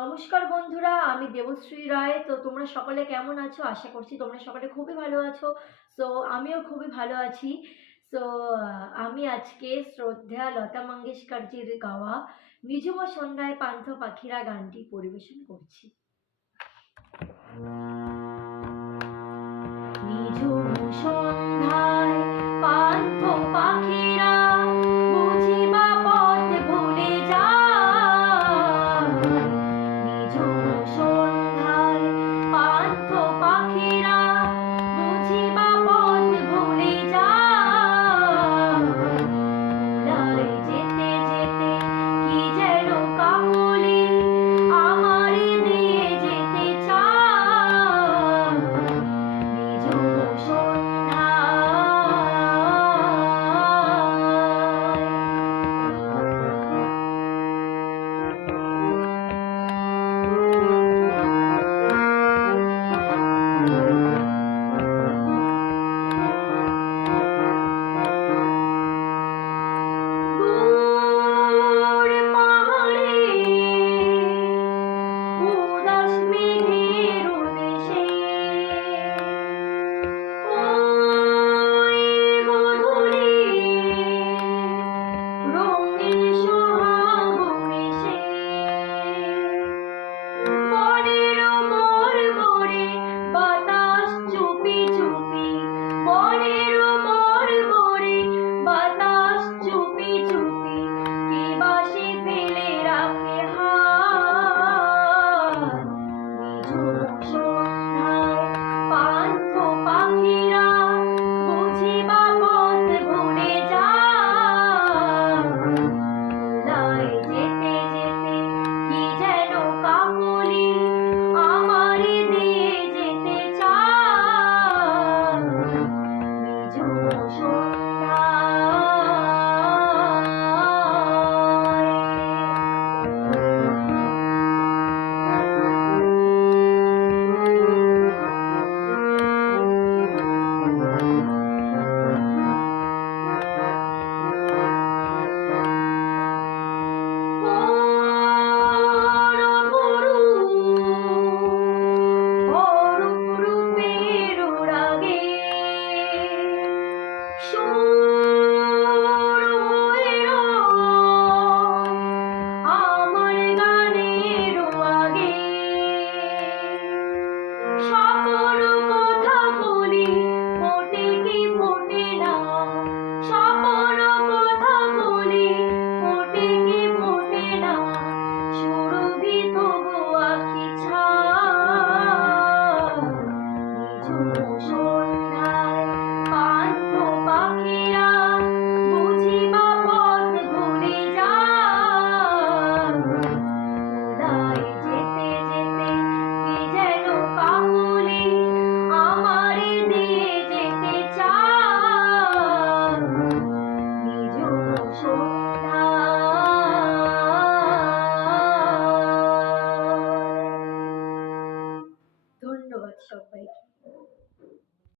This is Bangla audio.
নমস্কার বন্ধুরা, আমি দেবশ্রী রায়। তো তোমরা সকলে কেমন আছো? আশা করছি তোমরা সকলে খুবই ভালো আছো। সো আমিও খুবই ভালো আছি। সো আমি আজকে শ্রদ্ধা লতা মঙ্গেশকরজির গাওয়া নিঝুম সন্ধ্যায় পান্থ পাখিরা গানটি পরিবেশন করছি। নিঝুম